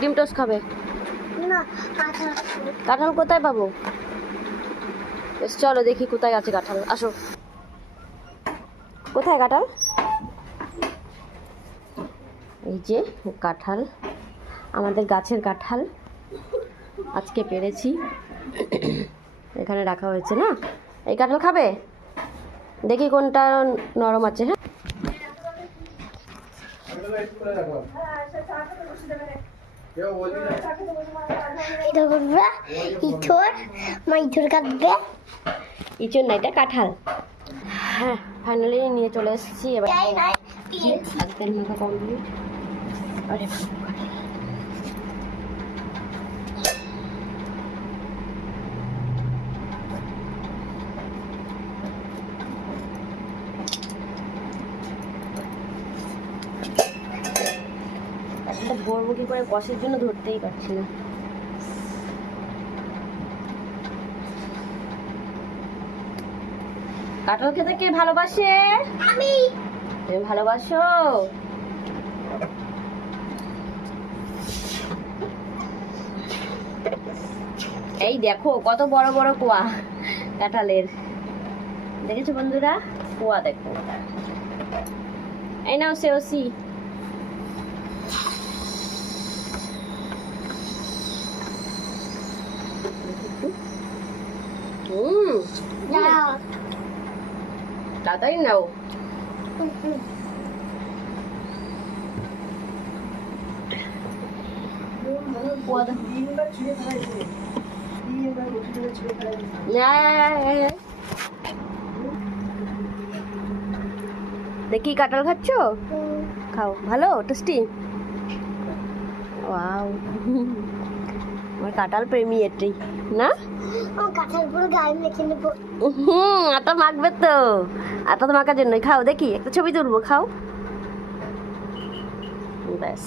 ডিম টোস্ট খাবে? না, কাঁঠাল। কাঁঠাল কোথায় পাবো? বেশ চলো দেখি কোথায় আছে কাঁঠাল, আসো। কোথায় কাঁঠাল? এই যে কাঁঠাল, আমাদের গাছের কাঁঠাল আজকে পেরেছি, এখানে রাখা হয়েছে না। এই কাঁঠাল খাবে? দেখি কোনটা নরম আছে। হ্যাঁ, ইঁচড় কাটবে। ইঁচড় না, এটা কাঁঠাল। হ্যাঁ, ফাইনালি নিয়ে চলে এসেছি। এবার তেল মাখা কমপ্লিট। আরে একটা বড়মুখী করে কষের জন্য ধরতেই পারছি না। কাঁঠাল খেতে কে ভালোবাসে? আমি। তুমি ভালোবাসো? এই দেখো কত বড় বড় কুয়া কাঁঠালের, দেখেছো বন্ধুরা? কুয়া দেখো। এই নাও সেওসি। তাড়াতাড়ি নাও। দেখি কাঁঠাল খাচ্ছ? খাও, ভালো টেস্টি। ওয়াও, আমার কাঁঠাল প্রেমী এটাই না। কাঁঠাল পুরো গায়ে মেখে নেবো। আটা মাখবে তো, আটা তো মাখার জন্যই। খাও দেখি, একটা ছবি তুলবো, খাও। ব্যাস।